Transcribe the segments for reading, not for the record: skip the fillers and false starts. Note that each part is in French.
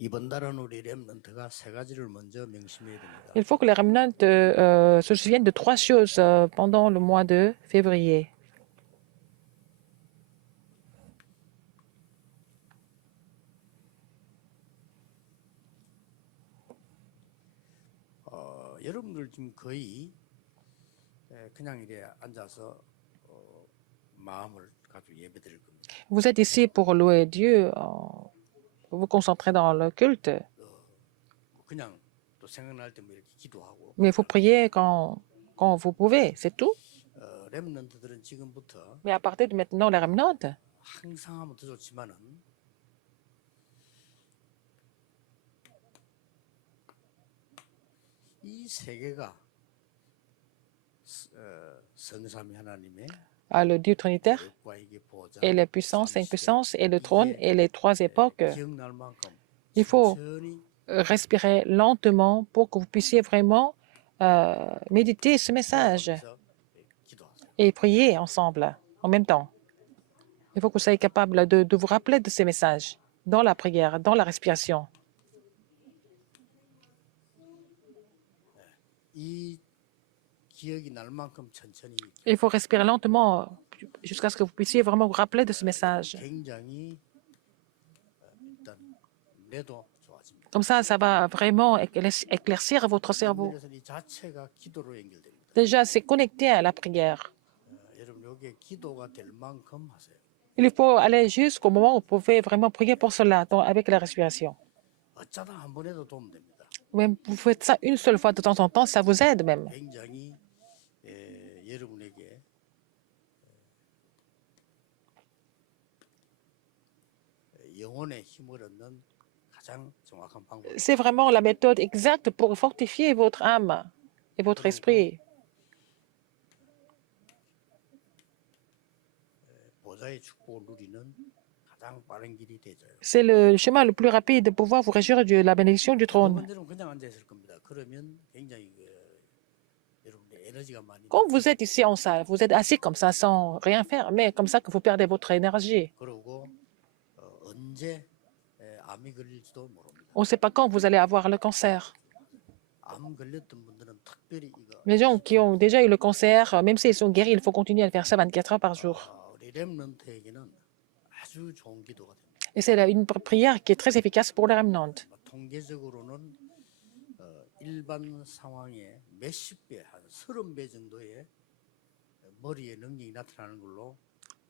이번 달은 우리 렘넌트가 세 가지를 먼저 명심해야 됩니다. Il faut que les remnants se souviennent de trois choses pendant le mois de février. 여러분들 지금 거의 그냥 이래 앉아서 마음을 가지고 예배드릴 겁니다. Vous êtes ici pour louer Dieu, pour vous concentrer dans le culte, 그냥 또 생각날 때 뭐 이렇게 기도하고. mais il faut prier quand vous pouvez, c'est tout. 렘넌트들은 지금부터 Mais à partir de maintenant, les remnants, 항상 하면 더 좋지만은 이 세계가 성삼위 하나님의 le Dieu trinitaire 역과 이게 보좌 et la puissance, l'impuissance et le trône et les trois époques, 기억날 만큼 il faut 천천히 respirer lentement pour que vous puissiez vraiment méditer ce message 하면서 기도하세요. et prier ensemble en même temps. Il faut que vous soyez capable de vous rappeler de ces messages dans la prière, dans la respiration. 이 기억이 날 만큼 천천히 Il faut respirer lentement jusqu'à ce que vous puissiez vraiment vous rappeler de ce message. 굉장히 일단 뇌도 좋아집니다. Comme ça va vraiment éclaircir votre cerveau. 그래서 이 자체가 기도로 연결됩니다. Déjà, c'est connecté à la prière. 여러분 여기에 기도가 될 만큼 하세요. Il faut aller jusqu'au moment où vous pouvez vraiment prier pour cela, avec la respiration. 어쩌다 한 번 해도 도움 됩니다. Même vous faites ça une seule fois de temps en temps, ça vous aide même. 굉장히 여러분에게 영혼의 힘을 얻는 가장 정확한 방법. C'est vraiment la méthode exacte pour fortifier votre âme et votre esprit. 보좌의 축복을 누리는 가장 빠른 길이 되죠. C'est le chemin le plus rapide de pouvoir vous réjouir de la bénédiction du trône. 여러분들은 그냥 앉아 있을 겁니다. 그러면 굉장히 여러분의 에너지가 많이. Quand vous êtes ici en salle, vous êtes assis comme ça sans rien faire, mais comme ça que vous perdez votre énergie. 그리고 언제 암이 걸릴지도 모릅니다. On ne sait pas quand vous allez avoir le cancer. 암 걸렸던 분들은 특별히 이거. Les gens qui ont déjà eu le cancer, même s'ils sont guéris, il faut continuer à faire ça 24 heures par jour. 우리 렘넌트에게는 아주 좋은 기도가 됩니다. Et c'est une prière qui est très efficace pour les remnants. 통계적으로는 일반 상황의 몇십 배, 한 30배 정도의 머리의 능력이 나타나는 걸로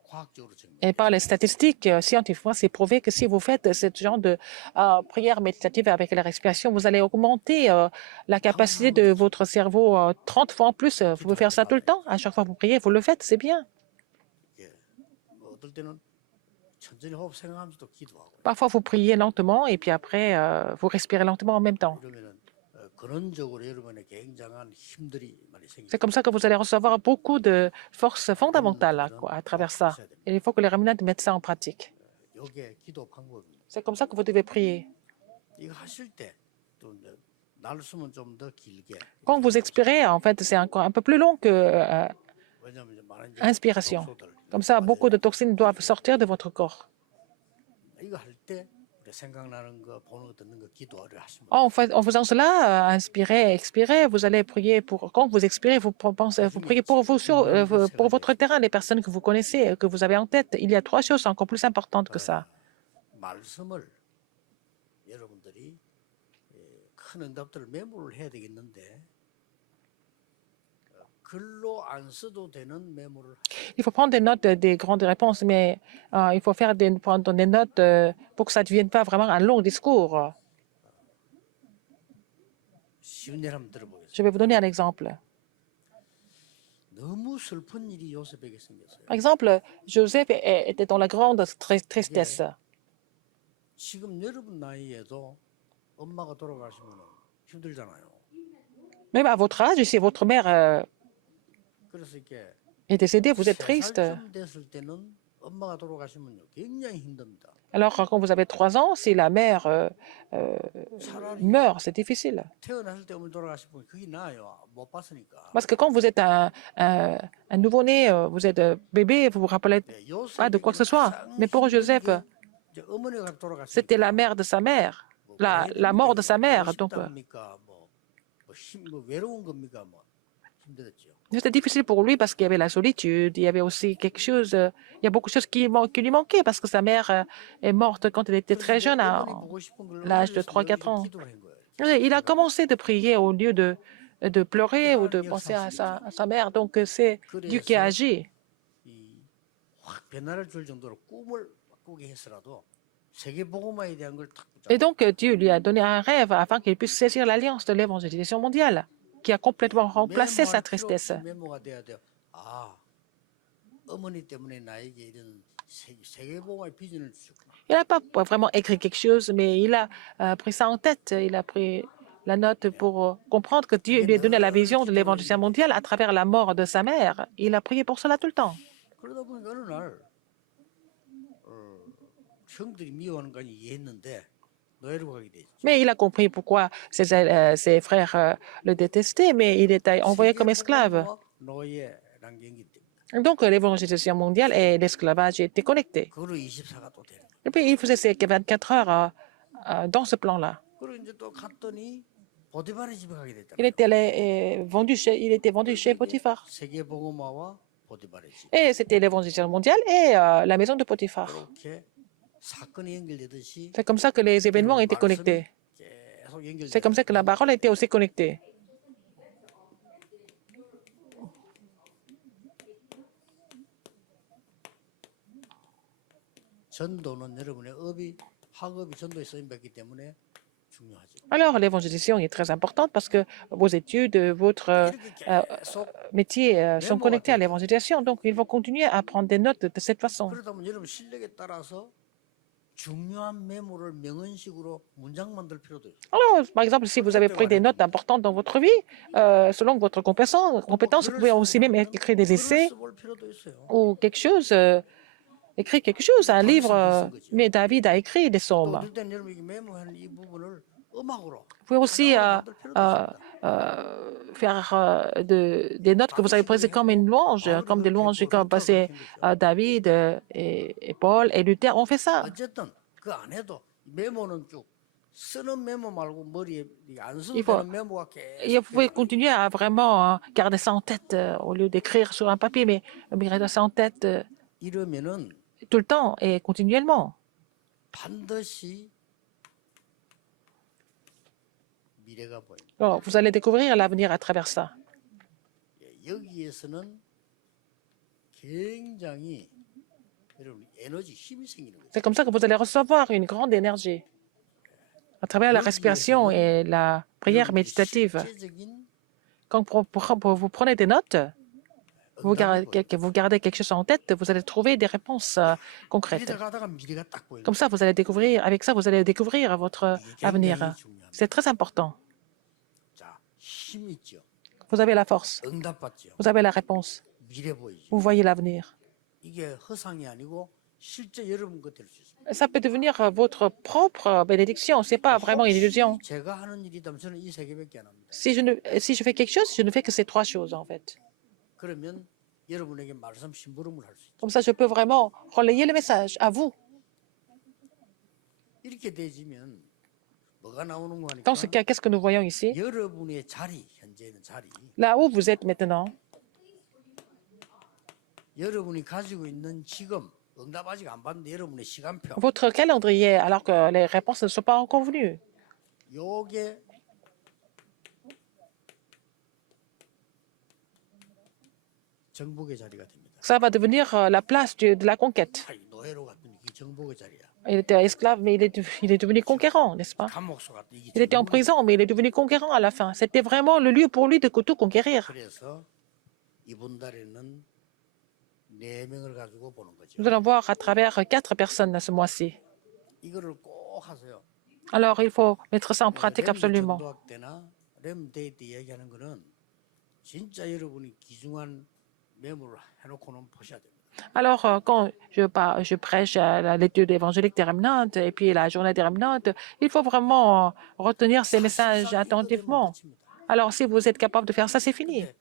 과학적으로 증명. Et par les statistiques scientifiquement, c'est prouvé que si vous faites ce genre de prière méditative avec la respiration, vous allez augmenter la capacité de votre cerveau 30 fois en plus. Vous pouvez faire ça tout le temps. À chaque fois que vous priez, vous le faites, c'est bien. 어떨 때는 천천히 호흡 생각하면서도 기도하고. Parfois, vous priez lentement et puis après, vous respirez lentement en même temps. 이러면은 근원적으로 여러분의 굉장한 힘들이 많이 생깁니다. C'est comme ça que vous allez recevoir beaucoup de forces fondamentales à travers ça. Et il faut que les remnants mettent ça en pratique. 이게 기도 방법입니다. C'est comme ça que vous devez prier. 이거 하실 때또 날숨은 좀 더 길게. Quand vous expirez, en fait, c'est encore un peu plus long que 왜냐하면 많은 inspiration. 독소들. Comme ça, beaucoup de toxines doivent sortir de votre corps. 이거 할 때 생각나는 거, 보는 거, 듣는 거 기도를 하시면. En faisant cela, inspirez, expirez, vous allez prier pour. Quand vous expirez, vous priez pour vous pour votre terrain, les personnes que vous connaissez, que vous avez en tête. Il y a trois choses encore plus importantes que ça. 말씀을 여러분들이 큰 응답들을 메모를 해야 되겠는데 글로 안 써도 되는 메모를. Il faut prendre des notes des grandes réponses, mais il faut prendre des notes pour que ça ne devienne pas vraiment un long discours. 쉬운 예를 한번 들어보겠습니다. Je vais vous donner un exemple. 너무 슬픈 일이 요셉에게 생겼어요. Par exemple, Joseph était dans la grande tristesse. 지금 여러분 나이에도 엄마가 돌아가시면 힘들잖아요. Même à votre âge, si votre mère 그래서 이렇게 est décédée, vous êtes triste. 3살쯤 됐을 때는 엄마가 돌아가시면 굉장히 힘듭니다. Alors, quand vous avez 3 ans, si la mère meurt, c'est difficile. 태어났을 때 어머니 돌아가시면 그게 나아요. 못 봤으니까. Parce que quand vous êtes un nouveau-né, vous êtes bébé, vous vous rappelez pas de quoi que ce soit. Mais pour Joseph, 이제 어머니가 돌아가시면 c'était la mère de sa mère. la mort de sa mère. Donc, 싶답니까? 외로운 겁니까? 힘들었죠. c'était difficile pour lui parce qu'il y avait la solitude. Il y avait aussi quelque chose, il y a beaucoup de choses qui lui manquaient parce que sa mère est morte quand elle était très jeune, à 어머니 보고 싶은 걸 l'âge de 흘려서 3-4 너희들 ans. 기도를 한 거예요. Et il a commencé de prier au lieu de pleurer ou de 하나님의 penser à 역사하시죠. sa mère. Donc, c'est Dieu qui a 그래서 agi. 확 변화를 줄 정도로 꿈을 꾸게 했으라도 세계 복음화에 대한 걸 탁 Et 붙잡고 donc, Dieu lui a donné un rêve afin qu'il puisse saisir l'alliance de l'évangélisation mondiale, qui a complètement remplacé sa 메모할 필요 tristesse. 없이 메모가 돼야 돼요. 아, 어머니 때문에 나에게 이런 세계 복음화의 비전을 주셨구나. Il n'a pas vraiment écrit quelque chose, mais il a pris ça en tête. Il a pris la note pour comprendre que Dieu lui a donné la vision de l'évangélisation mondiale à travers la mort de sa mère. Il a prié pour cela tout le temps. 그러다 보니까 어느 날 형들이 미워하는 거 이해했는데 노예로 가게 됐죠. Mais il a compris pourquoi ses frères le détestaient, mais il était envoyé comme esclave. 노예란 게 있기 때문에. Donc, l'évangélisation mondiale et l'esclavage étaient connectés. 그로 24가 또 되는 거예요. Et puis, il faisait ses 24 heures dans ce plan-là. 그리고 이제 또 갔더니 보디발의 집에 가게 됐다. Il était vendu chez Potiphar. 세계 복음화와 보디발의 집. Et c'était l'évangélisation mondiale et la maison de Potiphar. 이렇게 사건이 연결되듯이 C'est comme ça que les événements étaient connectés. 계속 연결돼. C'est comme ça que la parole était aussi connectée. 전도는 여러분의 학업이 전도에 쓰임 받기 때문에 중요하죠. Alors, l'évangélisation est très importante parce que vos études, votre 이렇게 계속 métier sont connectés à l'évangélisation. Donc, ils vont continuer à prendre des notes de cette façon. 그러다 보면 여러분 실력에 따라서 중요한 메모를 명언식으로 문장 만들 필요도 있어요. Alors, par exemple, si vous avez pris des notes importantes dans votre vie, selon votre compétence, vous pouvez aussi même écrire des 글을 essais 써볼 필요도 있어요. ou quelque chose, écrire quelque chose, un livre. Mais David a écrit des 또 psaumes. 어떨 때는 여러분 이 메모하는 이 부분을 음악으로 Vous pouvez aussi 만들 필요도 있습니다. faire des notes que vous avez prises comme une louange, comme des louanges comme c'est David et Paul et Luther ont fait ça. 어쨌든 그 안 해도 메모는 쭉 쓰는 메모 말고 머리에 안 써도 Il faut- 되는 메모가 Et vous pouvez 계속 continuer à vraiment garder ça en tête au lieu d'écrire sur un papier, mais garder ça en tête 이러면은 tout le temps et continuellement. 반드시 미래가 보입니다. Alors, vous allez découvrir l'avenir à travers ça. 여기에서는 굉장히 여러분 에너지 힘이 생기는 거죠. C'est comme ça que vous allez recevoir une grande énergie à travers la respiration et la prière 여러분이 méditative. 실제적인 Quand vous prenez des notes, vous 응답이 gardez quelque chose en tête, vous allez trouver des réponses concrètes. 이리다 가다가 미래가 딱 보이는 Comme ça, vous allez découvrir, avec ça, vous allez découvrir votre 이게 avenir. 굉장히 중요합니다. C'est très important. 자, 힘 있죠. Vous avez la force, 응답 받죠. vous avez la réponse, 미래 보이죠. vous voyez l'avenir. 이게 허상이 아니고 실제 여러분 것 될 수 있습니다. Ça peut devenir votre propre bénédiction, c'est pas vraiment une illusion. 혹시 제가 하는 일이다면 저는 이 세 개밖에 안 합니다. Si je fais quelque chose, je ne fais que ces 3 choses en fait. 그러면 여러분에게 말씀 심부름을 할 수 있죠. Comme ça, je peux vraiment relayer le message à vous. 이렇게 되지면 뭐가 나오는 거 Dans ce 하니까 cas, qu'est-ce que nous voyons ici? 여러분의 자리, 현재 있는 자리, Là où vous êtes maintenant, 여러분이 가지고 있는 지금 응답 아직 안 받는데 여러분의 시간표 votre calendrier, alors que les réponses ne sont pas encore venues. 요게 정복의 자리가 됩니다. Ça va devenir la place de la conquête. 아이, 노예로 갔더니 이게 정복의 자리야. Il était esclave, mais il est devenu conquérant, n'est-ce pas? 감옥소 갔더니 이게 Il était en 정복의 prison, mais il est devenu conquérant à la fin. C'était vraiment le lieu pour lui de tout conquérir. 그래서 이번 달에는 4명을 가지고 보는 거죠. Nous allons voir à travers 4 personnes ce mois-ci. 이거를 꼭 하세요. Alors, il faut mettre ça en pratique absolument. 전도학 때나 렘데이 때 얘기하는 거는 진짜 여러분이 귀중한 메모를 해놓고는 보셔야 됩니다. Alors, quand je prêche à l'étude évangélique des remnantes et puis la journée des remnantes, il faut vraiment retenir ces messages 사실상 이거 되면 attentivement. 끝입니다. Alors, si vous êtes capable de faire ça, c'est fini. 근데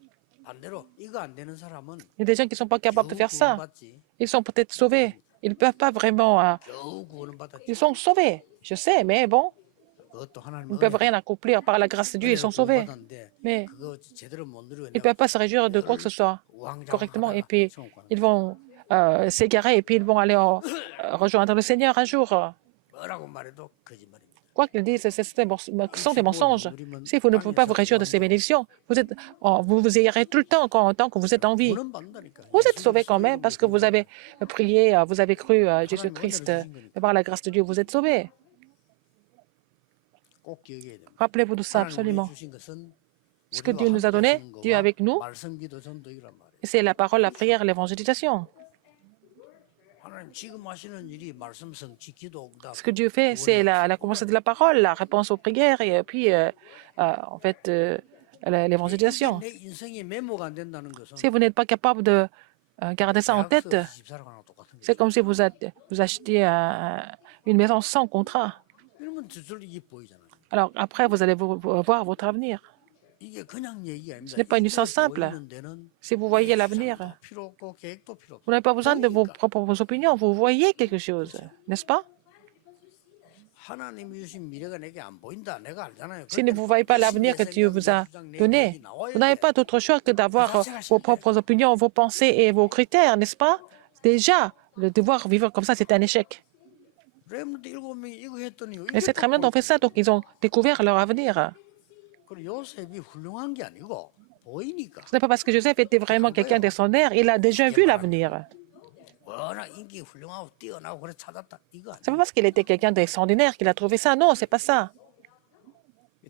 반대로 이거 안 되는 사람은 Il y a des gens qui ne sont pas capables de 겨우 faire ça. 구원받지, Ils sont peut-être sauvés. Ils ne peuvent pas vraiment. 겨우 구원은 받았지. Ils sont sauvés, je sais, mais bon, 그것도 Ils 하나님의 ne peuvent 은혜다. rien accomplir. Par la grâce de Dieu, ils sont 은혜를 sauvés. 구원받았는데 Mais 그거 제대로 못 누리고 ils ne 내가 peuvent pas se réjouir de quoi que ce soit correctement. Et puis, ils vont s'égarer et puis ils vont aller rejoindre le Seigneur un jour. 뭐라고 말해도 거짓말입니다. Quoi qu'ils disent, ce sont des mensonges. Si vous ne pouvez pas vous réjouir de ces bénédictions, vous vous égarez tout le temps tant que vous êtes en vie. 구원 받는다니까. Vous êtes sauvés quand même parce que vous avez prié, vous avez cru à Jésus-Christ. Et par la grâce de Dieu, vous êtes sauvés. 꼭 기억해야 됩니다. Rappelez-vous de ça 하나님 absolument. 우리에게 주신 것은 Ce que 우리와 Dieu nous a 함께 donné, 하시는 거와 Dieu avec nous, 말씀 기도 전도이란 말이에요. c'est la parole, la prière, l'évangélisation. 하나님 지금 하시는 일이 말씀 성취 기도 응답. Ce que Dieu fait, c'est la commencée de la parole, la réponse aux prières et puis, en fait, l'évangélisation. 내 인생의 메모가 안 된다는 것은 Si vous n'êtes pas capable de garder ça en tête, 계약서 집 사람하고 똑같은 c'est 거죠. comme si vous achetiez une maison sans contrat. 이러면 저절로 이게 보이잖아요. Alors après, vous allez voir votre avenir. 이게 그냥 얘기가 아닙니다. Ce n'est pas une histoire 이게 simple. 보이는 데는 Si vous voyez l'avenir, 예상도 필요 없고 계획도 필요 없고 vous n'avez pas besoin de vos propres opinions, vous voyez quelque chose, n'est-ce pas? 하나님이 주신 미래가 내게 안 보인다. 내가 알잖아요. Si vous ne voyez pas l'avenir que Dieu vous a donné, vous n'avez pas d'autre choix que d'avoir vos propres opinions, vos pensées et vos critères, n'est-ce pas? Déjà, le devoir vivre comme ça, c'est un échec. 렘넌트 7명이 이거 했더니 Et ces remnants ont fait ça, donc ils ont découvert leur avenir. 그리고 요셉이 훌륭한 게 아니고 보이니까 Ce n'est pas parce que Joseph était vraiment quelqu'un d'extraordinaire, il a déjà vu l'avenir. 워낙 인기 훌륭하고 뛰어나고 그래 찾았다. 이거 Ce n'est 아니야. pas parce qu'il était quelqu'un d'extraordinaire qu'il a trouvé ça. Non, c'est pas ça.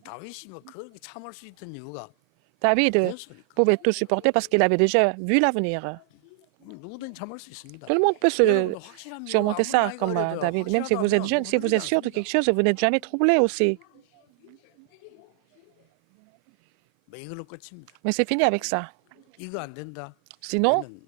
다윗이 뭐 그렇게 참을 수 있던 이유가 David 보였으니까. pouvait tout supporter parce qu'il avait déjà vu l'avenir. 누구든 참을 수 있습니다. Tout le monde peut 여러분도 확실한 surmonter 믿음, ça 아무리 comme 나이가 어려도 David. Même si vous êtes 확실하다면 jeune, si vous êtes sûr de 흔들리지 quelque chose, vous n'êtes jamais troublé aussi. 않습니다. 뭐 이걸로 끝입니다. Mais c'est fini avec ça. 이거 안 된다. Sinon, 그러면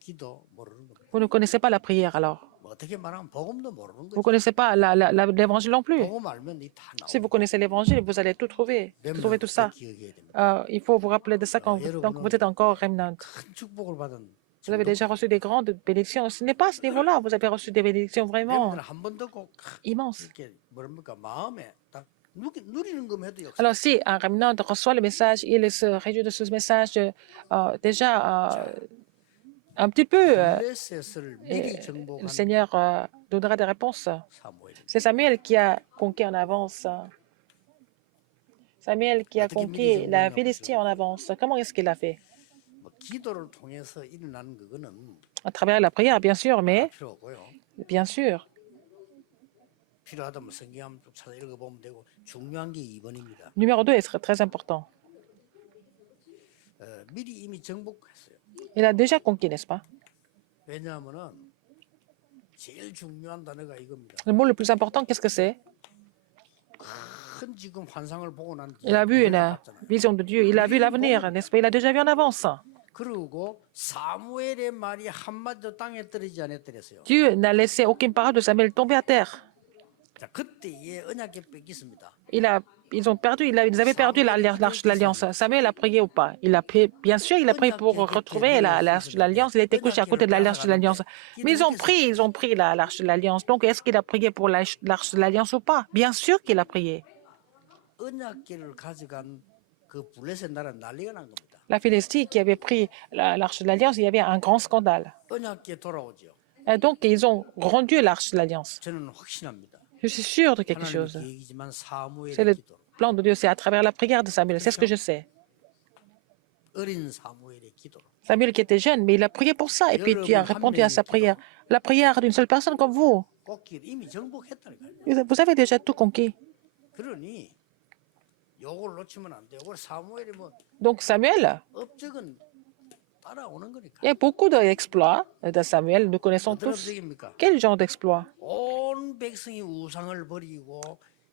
기도 모르는 겁니다. vous ne connaissez pas la prière alors. 뭐 어떻게 말하면 복음도 모르는 Vous ne 거죠. connaissez pas l'évangile non plus. 복음 알면 이 다 Si 나오고. vous connaissez l'évangile, vous allez tout trouver tout ça. 기억해야 됩니다. Il faut vous rappeler de ça quand donc vous êtes encore remnant. 큰 축복을 받은 Vous avez déjà reçu des grandes bénédictions. Ce n'est pas à ce niveau-là. Vous avez reçu des bénédictions vraiment 렘넌트는 한번 듣고 immenses. 이렇게 뭐랍니까 마음에 딱 누리는 것만 해도 역사. Alors, si un remnant reçoit le message, il se réjouit de ce message déjà un petit peu. 블레셋을 미리 Le 정복한 Seigneur donnera des réponses. 사무엘. C'est Samuel qui a conquis en avance. Samuel qui a conquis la Philistie en avance. Comment est-ce qu'il a fait? 뭐 기도를 통해서 일어나는 그거는 À travers la prière, bien sûr, mais 필요 없고요. bien sûr. 필요하다면 성경 한번 쭉 찾아 읽어보면 되고 중요한 게 2번입니다. Numéro 2 est très important. 미리 이미 정복했어요. Il a déjà conquis, n'est-ce pas? 왜냐하면은 제일 중요한 단어가 이겁니다. Le mot le plus important, qu'est-ce que c'est? 큰 지금 환상을 보고 난 Il a vu 미래를 une 봤잖아요. vision de Dieu. Il a vu l'avenir, n'est-ce pas? Il a déjà vu en avance. 그리고 사무엘의 말이 한마디도 땅에 떨어지지 않았더랬어요. Dieu n'a laissé aucune parole de Samuel tomber à terre. 자, 그때의 언약의 뺏겼습니다. Ils avaient perdu l'arche de l'alliance. Samuel a prié ou pas? Bien sûr, il a prié pour retrouver l'arche de l'alliance. Il était couché à côté de l'arche de l'alliance. Mais ils ont pris l'arche de l'alliance. Donc, est-ce qu'il a prié pour l'arche de l'alliance ou pas? Bien sûr qu'il a prié. 언약계를 가져간 그 블레셋 나라 난리가 난 겁니다. La Philistie qui avait pris l'arche de l'alliance, il y avait un grand scandale. 언약계 돌아오죠. Et donc, ils ont rendu l'arche de l'alliance. 저는 확신합니다. Je suis sûr de quelque 하나님의 chose. 계획이지만 사무엘의 C'est le 기도. plan de Dieu, c'est à travers la prière de Samuel. C'est ce que je sais. 어린 사무엘의 기도. Samuel qui était jeune, mais il a prié pour ça. Et puis Dieu a répondu à sa prière. La prière d'une seule personne comme vous. 꽃길 이미 정복했다니까요. Vous avez déjà tout conquis. 그러니 요걸 놓치면 안 돼요. 요걸 사무엘이 뭐 Donc Samuel, 업적은 따라오는 거니까. il y a beaucoup d'exploits de Samuel. Nous connaissons 어떤 tous. 업적입니까? Quel genre d'exploit? 온 백성이 우상을 버리고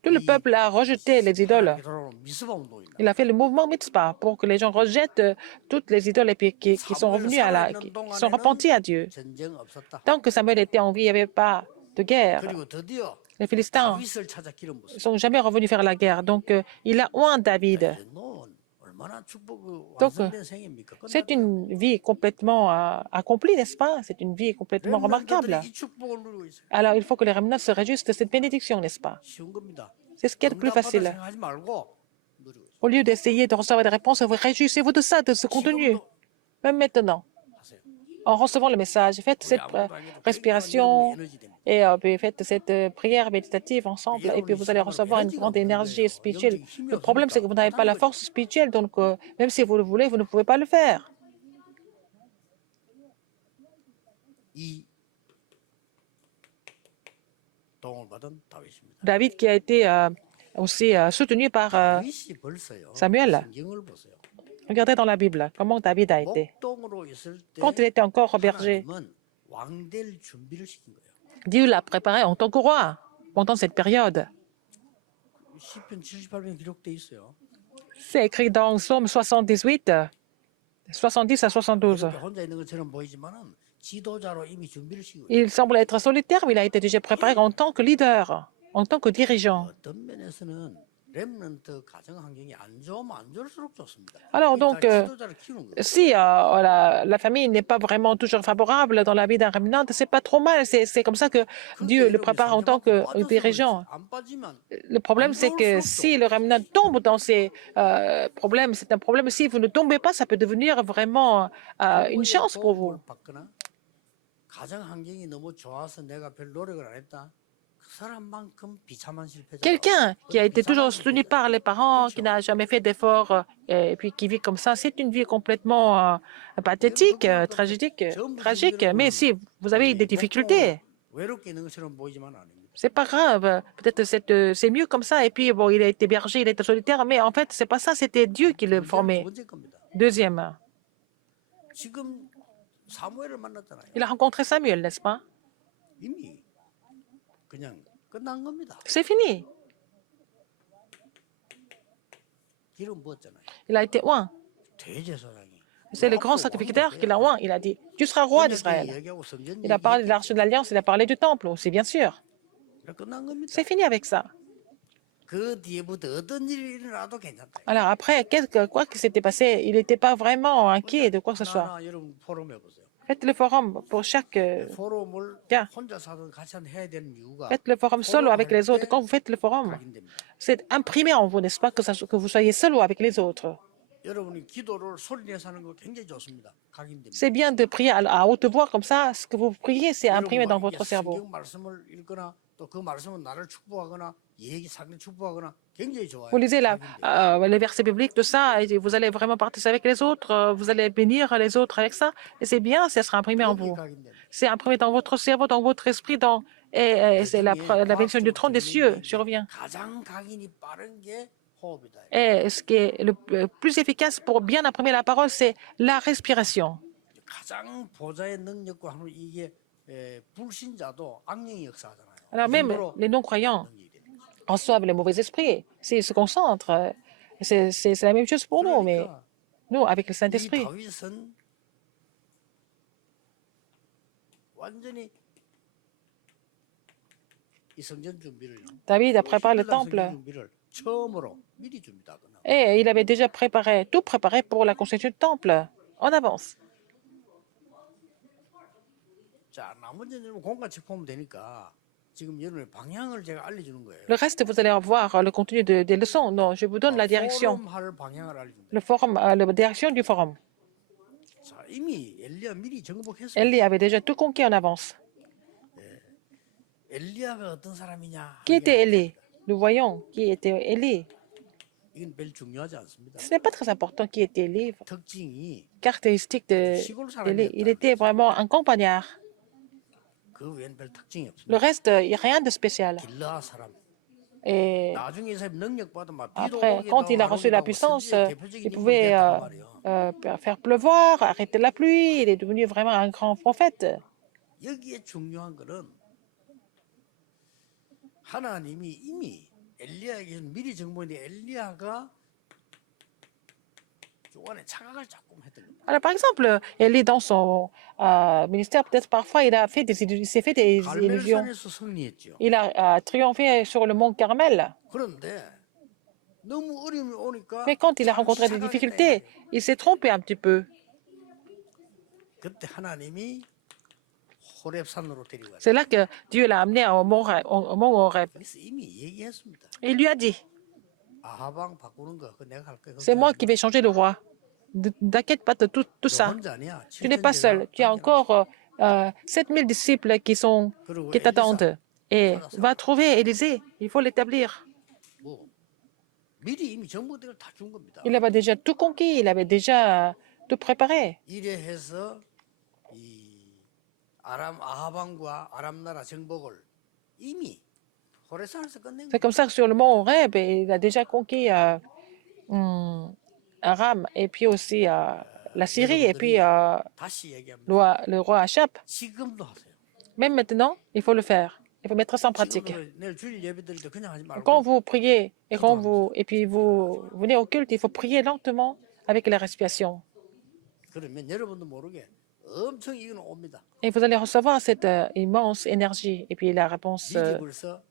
Tout le peuple a rejeté les idoles. 미스바 운동이다. Il a fait le mouvement Mitzpah pour que les gens rejettent toutes les idoles et puis qui sont revenus qui sont repentis à Dieu. 전쟁 없었다. Tant que Samuel était en vie, il n'y avait pas de guerre. 그리고 드디어 Les Philistins 다윗을 찾아 기름 ne 부었어요. sont jamais revenus faire la guerre. Donc, il a oint David. 너 얼마나 축복 Donc, 완성된 생입니까? C'est une vie complètement accomplie, n'est-ce pas? C'est une vie complètement remarquable. 이 축복을 누리고 있어요. Alors, il faut que les remnants se réjouissent de cette bénédiction, n'est-ce pas? 쉬운 겁니다. C'est ce qui est le plus 응답받아 facile. 생각하지 말고 누리고 있어요. Au lieu d'essayer de recevoir des réponses, vous réjouissez-vous de ça, de ce contenu. 지금도 Même maintenant, 하세요. en recevant le message, faites 우리 cette 아무것도 아니어도 굉장한 여러분의 respiration 에너지 됩니다. et puis faites cette prière méditative ensemble et puis 여러분이 vous allez 시작하면 recevoir une 에너지가 grande 없는 énergie 거예요. spirituelle. 영적인 힘이 Le problème, c'est que vous n'avez 없으니까 pas la 못하는 force 거죠. spirituelle, donc même si vous le voulez, vous ne pouvez pas le faire. 이 도움을 받은 다윗입니다. David qui a été aussi soutenu par 다윗이 벌써요. Samuel. 성경을 보세요. Regardez dans la Bible comment David a été. 목동으로 있을 때 Quand il était encore berger, 하나님은 왕될 준비를 시킨 거예요. Dieu l'a préparé en tant que roi pendant cette période. 시편 78편 기록돼 있어요. C'est écrit dans Psaume 78, 70 à 72. 이렇게 혼자 있는 것처럼 보이지만은 지도자로 이미 준비를 시키고 있어요. Il semble être solitaire, mais il a été déjà préparé en tant que leader, en tant que dirigeant. 어떤 면에서는 렘넌트 가정 환경이 안 좋으면 안 좋을수록 좋습니다. Alors, 이게 donc, 다 지도자를 키우는 거예요. Si voilà, la famille n'est pas vraiment toujours favorable dans la vie d'un remnant, c'est pas trop mal. C'est comme ça que Dieu le prépare en tant que dirigeant. 안 빠지면 Le problème, c'est que si le remnant tombe dans ces problèmes, c'est un problème. Si vous ne tombez pas, ça peut devenir vraiment une chance pour vous. 도움을 받거나 가정 환경이 너무 좋아서 내가 별 노력을 안 했다. 그 사람만큼 비참한 실패자. Quelqu'un qui a été toujours soutenu par les parents, qui n'a jamais fait d'efforts, et puis qui vit comme ça, c'est une vie complètement pathétique, tragique. Mais si vous avez des difficultés, 외롭게 있는 것처럼 보이지만 아닙니다. c'est pas grave. Peut-être c'est mieux comme ça. Et puis, bon, il a été berger, il a été solitaire, mais en fait, c'est pas ça. C'était Dieu qui le 문제는 formait. 두 번째 겁니다. Deuxième, 지금 사무엘을 만났잖아요. il a rencontré Samuel, n'est-ce pas? 이미 그냥 끝난 겁니다. C'est fini. 기름 부었잖아요. Il a été oint. 대제사장이. C'est le grand sacrificateur qui l'a oint. Il a dit, tu seras roi d'Israël. 얘기하고 성전 Il a parlé de l'arche de l'Alliance, il a parlé du temple aussi, bien sûr. 끝난 겁니다. C'est fini avec ça. 그 뒤에부터 어떤 일이 일어나도 괜찮다. Alors après, quoi que s'était passé, il n'était pas vraiment inquiet de quoi que ce soit. 하나 여러분 포럼 해보세요. Faites le forum pour chaque... 포럼을 tiens. 혼자 사든 같이 해야 되는 이유가 Faites le forum solo avec les autres. Quand vous faites le forum, 각인됩니다. c'est imprimé en vous, n'est-ce pas, que vous soyez solo avec les autres. 여러분이 기도를 소리내서 하는 거 굉장히 좋습니다. 각인됩니다. C'est bien de prier à haute voix comme ça. Ce que vous priez, c'est imprimé dans votre cerveau. 성경 말씀을 읽거나 또 그 말씀은 나를 축복하거나 얘기 사기를 축복하거나 굉장히 좋아요. Vous lisez 각인돼요. les versets bibliques, tout ça, et vous allez vraiment partager avec les autres, vous allez bénir les autres avec ça. Et c'est bien, ça sera imprimé en 여기 vous. 각인됩니다. C'est imprimé dans votre cerveau, dans votre esprit, et c'est la bénédiction du trône des cieux survient. 가장 각인이 빠른 게 호흡이다. Et ce qui est le plus efficace pour bien imprimer la parole, c'est la respiration. 가장 보좌의 능력과 하는 이게 불신자도 악령이 역사하잖아요. Alors même 힘으로 les non-croyants 능력이 됩니다. reçoivent les mauvais esprits. S'ils se concentrent, c'est la même chose pour nous, mais 그러니까 nous, avec le 이 Saint-Esprit, 다윗은 완전히 이 성전 준비를 David a préparé le 신실한 temple 성전 준비를 처음으로 미리 준비하거나 et il avait déjà tout préparé pour la construction du temple en avance. 자 나머지는 공간책 보면 되니까 지금 여러분의 방향을 제가 알려주는 거예요. Le reste, vous allez voir le contenu des leçons. Non, je vous donne la direction. 포럼할 방향을 알려준다. Le forum, la direction du forum. 자 이미 엘리야 미리 정복했어요. Élie avait déjà tout conquis en avance. 엘리야가 어떤 사람이냐? Qui était Élie? Nous voyons qui était Élie. 이건 별 중요하지 않습니다. Ce n'est pas très important qui était Élie. 특징이 Caractéristique 시골 d'Élie, il 사람이었다. était vraiment un campagnard. 그 외엔 별 특징이 Le 없습니다. reste, il n'y a rien de spécial. 길라 사람. Et 나중에 이 사람이 능력 받아 막 비도 après, 오기도 quand il a 하고 reçu la 하고 puissance, 선지의 대표적인 il 인물이 pouvait 됐단 말이에요. faire pleuvoir, arrêter la pluie. Il est devenu vraiment un grand prophète. 여기에 중요한 거는 하나님이 이미 엘리야에게 미리 정보인데 엘리야가 중간에 착각을 조금 했던 겁니다. Alors, par exemple, Élie, dans son ministère, peut-être parfois, il s'est fait des illusions. 갈멜산에서 승리했죠. Il a triomphé sur le mont Carmel. 그런데 너무 어려움이 오니까 Mais quand il a rencontré des difficultés, il s'est trompé un petit peu. 그때 하나님이 호렙산으로 데려가요. C'est là que Dieu l'a amené au mont Horeb. 그래서 이미 얘기했습니다. Et il lui a dit, 아하방 바꾸는 거 그거 내가 할 거야. c'est moi qui vais changer le roi. T'inquiète pas de tout 너 ça. 혼자 아니야. Tu n'es pas seul. Tu as encore 7000 disciples qui t'attendent. Et va trouver Élisée. Il faut l'établir. 뭐 미리 이미 정보들을 다 준 겁니다. Il avait déjà tout conquis. Il avait déjà tout préparé. 이래 해서 이 아합왕과 아람 나라 정복을 이미 호레산에서 끝낸 C'est 거예요. comme ça que sur le mont Horeb, il a déjà conquis Aram et puis aussi la Syrie et puis 다시 얘기합니다. le roi Achab. 지금도 하세요. Même maintenant, il faut le faire. Il faut mettre ça en pratique. 지금도 내일 주일 예배 드릴 때 그냥 하지 말고 Quand vous priez et puis vous venez au culte, il faut prier lentement avec la respiration. 그러면 여러분도 모르게 엄청 이건 옵니다. Et vous allez recevoir cette immense énergie. Et puis la réponse, 이게 벌써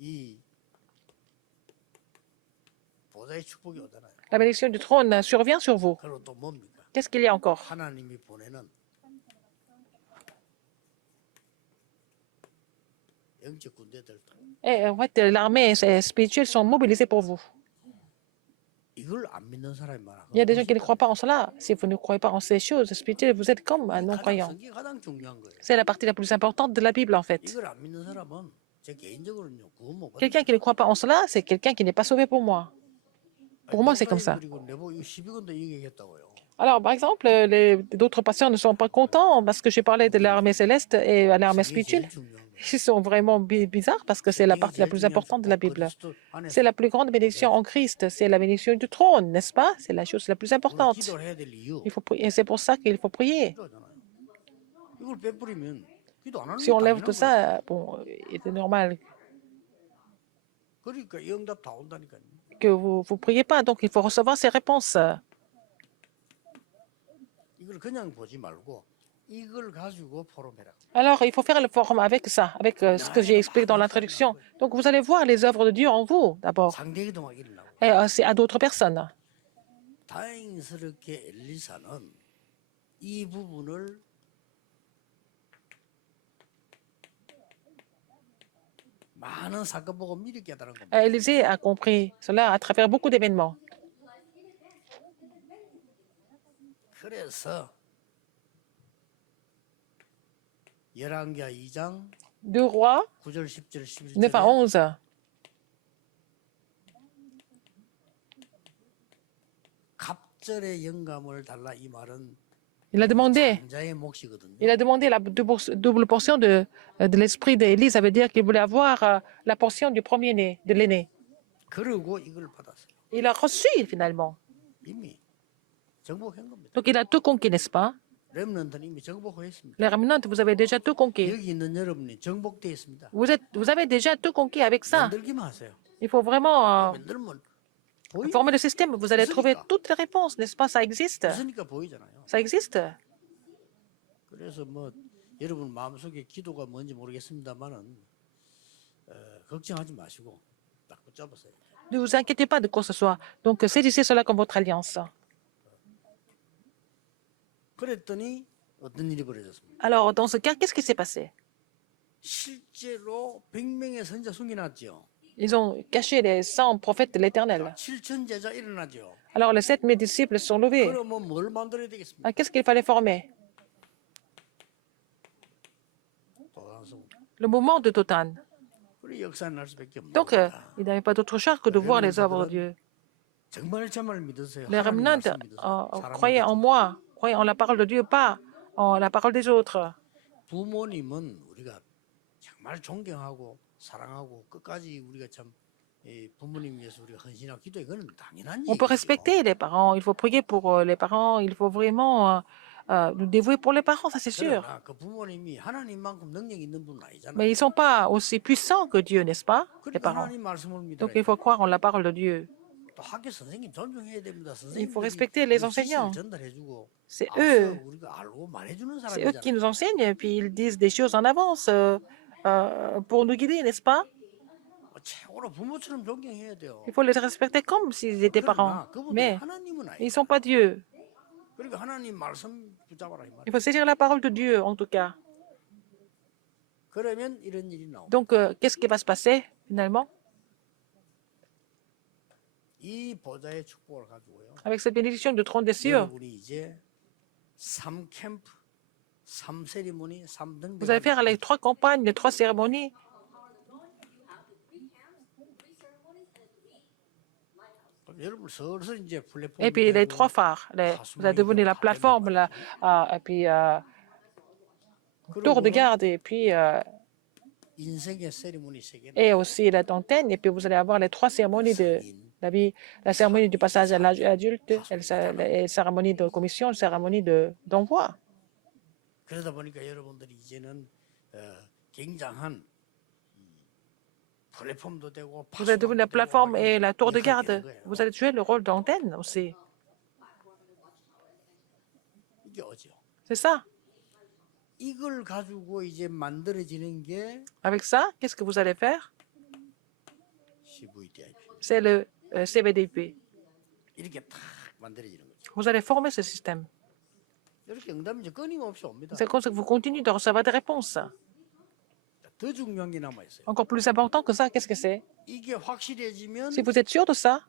이 보좌의 축복이 오잖아요. la bénédiction du trône survient sur vous. 그리고 또 뭡니까? Qu'est-ce qu'il y a encore? 하나님이 보내는 영적 군대들 Et en fait, l'armée spirituelle sont mobilisées pour vous. 이걸 안 믿는 사람이 많아. Il y a des gens qui ne croient pas en cela. Si vous ne croyez pas en ces choses spirituelles, vous êtes comme un non-croyant. 성경이 가장 중요한 거예요. C'est la partie la plus importante de la Bible, en fait. 이걸 안 믿는 사람은 제 개인적으로는요 구원 못 받아요. Quelqu'un qui ne croit pas en cela, c'est quelqu'un qui n'est pas sauvé pour moi. Pour moi, c'est comme ça. 그리고 내보 이거 12군데 얘기했다고요. Alors, par exemple, d'autres patients ne sont pas contents parce que j'ai parlé de l'armée céleste et à l'armée spirituelle. Ils sont vraiment bizarres parce que c'est la partie la plus importante de la Bible. C'est la plus grande bénédiction en Christ. C'est la bénédiction du trône, n'est-ce pas? C'est la chose la plus importante. 기도를 해야 될 이유. Il faut prier. Et c'est pour ça qu'il faut prier. 기도하잖아요. 이걸 빼버리면 기도 안 하는 Si 게 on lève 당연한 tout 거예요. ça, bon, c'est normal 그러니까 영답 다 온다니까요. que vous ne priez pas. Donc, il faut recevoir ces réponses. 이걸 그냥 보지 말고 이걸 가지고 포럼해라. Alors, il faut faire le forum avec ça, avec ce que j'ai expliqué dans l'introduction. Donc, vous allez voir les œuvres de Dieu en vous, d'abord, 상대기도 막 일어나고. et c'est à d'autres personnes. 다행스럽게 엘리사는 이 부분을 많은 사건 보고 미리 깨달은 겁니다. Élisée a compris cela à travers beaucoup d'événements. 그래서 열왕기하 2장 2 Rois 9절 10절 9 à 11절에 11. 갑절의 영감을 달라 이 말은 Il a demandé, 장자의 몫이거든요. il a demandé la double portion de l'esprit d'Élise. Ça veut dire qu'il voulait avoir la portion du premier-né, de l'aîné. 그러고 이걸 받았어요. Il a reçu finalement. 이미 정복한 겁니다. Donc il a tout conquis, n'est-ce pas? 렘넌트는 이미 정복했습니다. Les remnants, vous avez déjà tout conquis. 여기 있는 여러분이 정복되어 있습니다. Vous avez déjà tout conquis avec ça. 만들기만 하세요. Il faut vraiment 만들면 보이, former le système. Vous allez trouver toutes les réponses, n'est-ce pas? Ça existe. 있으니까 보이잖아요. Ça existe. 그래서 뭐 여러분 마음속에 기도가 뭔지 모르겠습니다만은 걱정하지 마시고 딱 붙잡으세요. Ne vous inquiétez pas de quoi que ce soit. Donc saisissez cela comme votre alliance. 그랬더니 어떤 일이 벌어졌습니까? Alors, dans ce cas, qu'est-ce qui s'est passé? 실제로 100명의 선자 숨겨놨죠. Ils ont caché les 100 prophètes de l'Éternel. 7천 제자 일어나죠. Alors les 7000 disciples sont levés. 그러면 뭘 만들어야 되겠습니까? Ah, qu'est-ce qu'il fallait former? 도단성. Le mouvement de Totan. 그래 역사에 날 수밖에 없는 Donc, 거야. il n'avait pas d'autre choix que de voir les œuvres de Dieu. 정말 저말 믿으세요. Les 하나님 remnants 말씀 믿으세요. 사람 croyaient en 믿지 moi, croyaient en la parole de Dieu, pas en la parole des autres. 부모님은 우리가 정말 존경하고 사랑하고 끝까지 우리가 참 부모님 위해서 우리가 헌신하고 기도해 그건 당연한 On peut 얘기죠. respecter les parents, il faut prier pour les parents, il faut vraiment nous dévouer pour les parents, ça c'est sûr. 그러나 그 부모님이 하나님만큼 능력 있는 분은 아니잖아요. Mais ils ne sont pas aussi puissants que Dieu, n'est-ce pas, les 그러니까 parents? 하나님 말씀을 믿어야 Donc il faut croire en la parole de Dieu. 또 학교 선생님 존중해야 됩니다. Il faut 선생님들이 respecter les 우리 enseignants. 지식을 전달해주고 C'est 앞서 eux, 우리가 알고 말해주는 c'est eux qui 사람이잖아요. nous enseignent, puis ils disent des choses en avance pour nous guider, n'est-ce pas? 최고로 부모처럼 존경해야 돼요. Il faut les respecter comme s'ils étaient parents. 그러나 그분들이 Mais 하나님은 ils ne 아니에요. sont pas Dieu. 그러니까 하나님 말씀 붙잡아라 이 말. Il faut saisir la parole de Dieu, en tout cas. 그러면 이런 일이 나옵니다. Donc, qu'est-ce qui va se passer, finalement? 이 보좌의 축복을 가지고요. Avec cette bénédiction du trône des cieux, 여러분이 이제 3캠프, 3세리머니, 3등대. vous allez faire les 3 campagnes, les 3 cérémonies. 여러분 슬슬 이제 플랫폼. Et puis les 3 phares. Vous allez devenir la plateforme, et puis tour de garde, et puis 인생의 세리머니 세 개. et aussi la dentelle. Et puis vous allez avoir les 3 cérémonies de la vie, la cérémonie du passage à l'âge adulte, et la cérémonie de commission, la cérémonie d'envoi. 그러다 보니까 여러분들이 이제는 굉장한 플랫폼도 되고. Vous allez devenir la plateforme et la tour de garde. Vous allez jouer le rôle d'antenne aussi. 이게 어죠. C'est ça. 이걸 가지고 이제 만들어지는 게 Avec ça, qu'est-ce que vous allez faire? CVDIP. C'est le CVDP. 이렇게 탁 만들어지는 거죠. Vous allez former ce système. 이렇게 응답이 이제 끊임없이 옵니다. C'est comme ça que vous continuez de recevoir des réponses. 더 중요한 게 남아 있어요. Encore plus important que ça, qu'est-ce que c'est? 이게 확실해지면 Si vous êtes sûr de ça,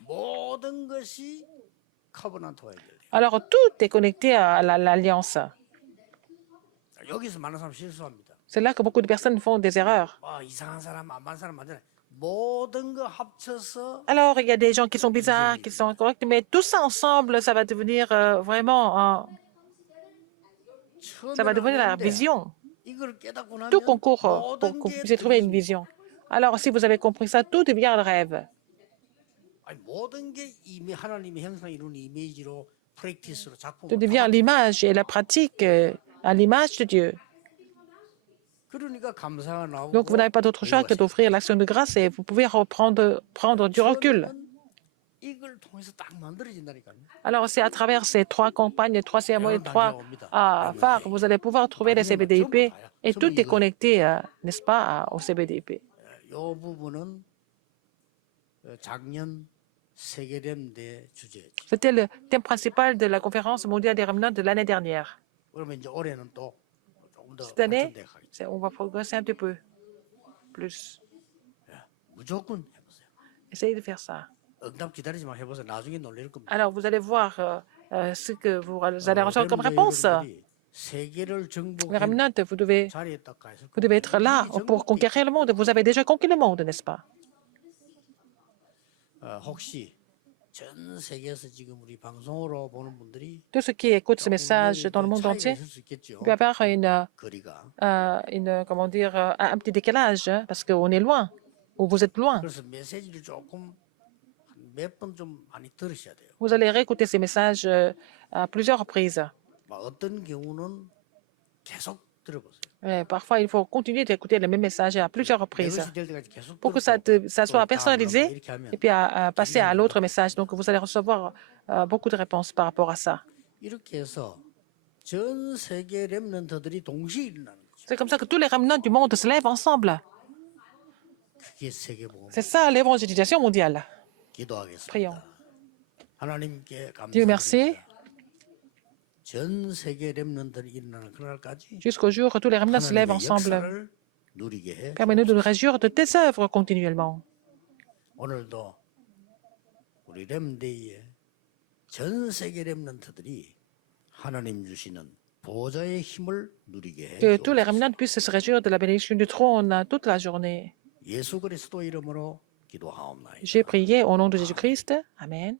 모든 것이 커버넌트와 연결돼요. alors tout est connecté à l'alliance. 여기서 많은 사람 실수합니다. C'est là que beaucoup de personnes font des erreurs. 이상한 사람, 안 맞는 사람 만드는 모든 거 합쳐서 Alors, il y a des gens qui sont bizarres, qui sont incorrects, mais tout ça ensemble, ça va devenir vraiment, ça va devenir la vision. 이걸 깨닫고 나면 Tout concourt pour 모든 que vous 게 puissiez trouver une vision. Alors, si vous avez compris ça, tout devient le rêve. 아니, 모든 게 이미 하나님의 형상 이루는 이미지로 프랙티스로 작품. Tout devient l'image et la pratique à l'image de Dieu. 그러니까 감사가 나오고. Donc, vous n'avez pas d'autre choix que d'offrir l'action de grâce et vous pouvez prendre du recul. 이걸 통해서 딱 만들어진다니까요. Alors, c'est à travers ces 3 campagnes, les 3 cérémonies, les 3 phares, vous allez pouvoir trouver les CBDIP et tout est connecté, n'est-ce pas, au CBDIP. 이 부분은 작년 세계렘대 주제였죠. C'était le thème principal de la conférence mondiale des remnants de l'année dernière. 그러면 이제 올해는 또 조금 더 Cette année, 발전돼 가겠죠. on va progresser un petit peu plus. 무조건 해보세요. Essayez de faire ça. 응답 기다리지 마 해보세요. 나중에 놀랄 겁니다. Alors, vous allez voir ce que vous allez recevoir comme réponse. 세계를 Les 정복한 remnants, vous devez 자리에 딱 가 있을 Vous devez 겁니다. être là pour conquérir le monde. Vous avez déjà conquis le monde, n'est-ce pas? 혹시 전 세계에서 지금 우리 방송으로 보는 분들이 Tous ceux qui écoutent ce message dans le monde 차이가 entier, 있을 수 있겠죠. il peut y avoir 거리가. comment dire, un petit décalage, hein, parce qu'on est loin, ou vous êtes loin. 그래서 메시지를 조금 몇 번 좀 많이 들으셔야 돼요. Vous allez réécouter ces messages à plusieurs reprises. 어떤 경우는 계속 들어보세요. Parfois, il faut continuer d'écouter le même message à plusieurs reprises 이것이 될 때까지 계속 pour que ça soit personnalisé et puis à passer à l'autre message. Donc, vous allez recevoir beaucoup de réponses par rapport à ça. 이렇게 해서 전 세계 렘넌트들이 동시에 일어나는 거죠. C'est comme ça que tous les remnants du monde se lèvent ensemble. 그게 세계복음. C'est ça l'évangélisation mondiale. 기도하겠습니다. Prions. 하나님께 Dieu merci. 감사합니다. 전 세계 렘넌트들이 일어나는 그날까지 Jusqu'au jour où tous les remnants se lèvent 하나님의 ensemble. 역사를 누리게 해. Permets-nous de nous réjouir de tes œuvres continuellement. 오늘도 우리 렘데이에 전 세계 렘넌트들이 하나님 주시는 보좌의 힘을 누리게 해. Que tous les remnants puissent se réjouir de la bénédiction du trône toute la journée. 예수 그리스도 이름으로 기도하옵나이다. J'ai prié au nom de Jésus-Christ. Amen.